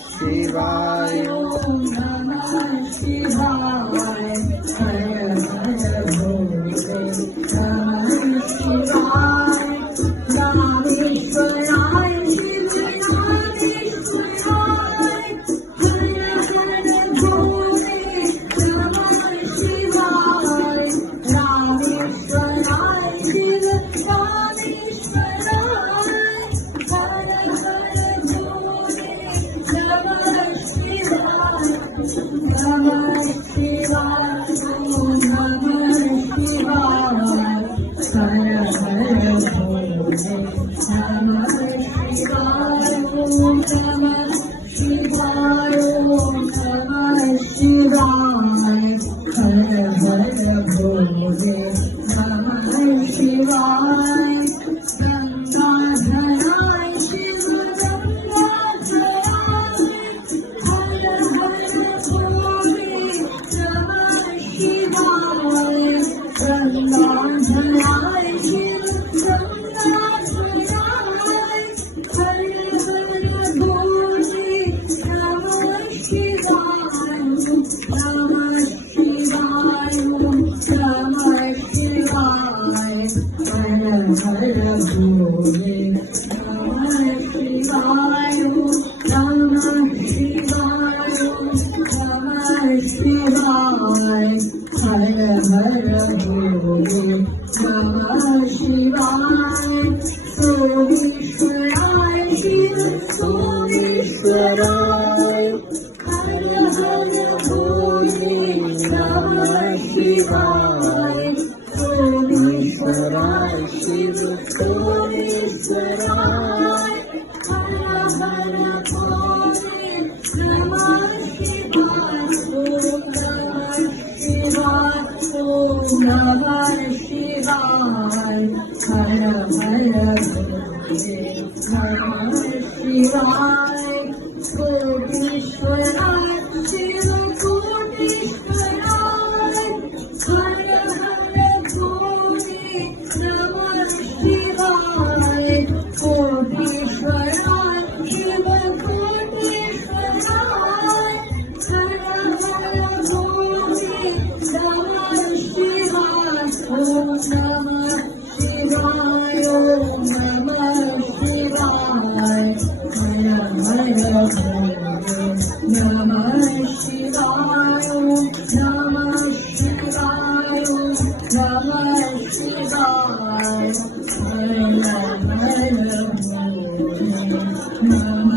शिवाय ओम नमः शिवाय हर हर भोले नमः शिवाय रामेश्वराय शिव रामेश्वराय हर हर भोले नमः शिवाय रामेश्वराय शिव रामेश्वराय हर हर भोले नमः शिवाय नमः शिवाय ओम नमः शिवाय हर हर भोले नमः शिवाय ओम नमः शिवाय ओम नमः शिवाय हर हर भोले नमः शिवाय गंगाधराय शिव गंगाधराय हर हर भोले नमः शिवाय गंगाधराय शिव गंगाधराय हर हर भोले नमः शिवाय नमः शिवाय नमः शिवाय हर हर भोले नमः शिवाय नमः शिवाय नमः शिवाय हर हर भोले नमः शिवाय सोमेश्वराय शिव सोमेश्वराय हर हर भोले नमः शिवाय सोमेश्वराय शिव सोमेश्वराय हर हर भोले नमः शिवाय ओम नमः शिवाय हर हर भोले नमः शिवाय कोटीश्वराय शिव कोटीश्वराय हर हर भोले नमः शिवाय कोटीश्वराय शिव कोटीश्वराय हर हर भोले नमः शिवाय ओम नमः शिवाय ओम नमः शिवाय हर हर भोले नमः शिवाय ओम नमः शिवाय ओम नमः शिवाय हर हर भोले नमः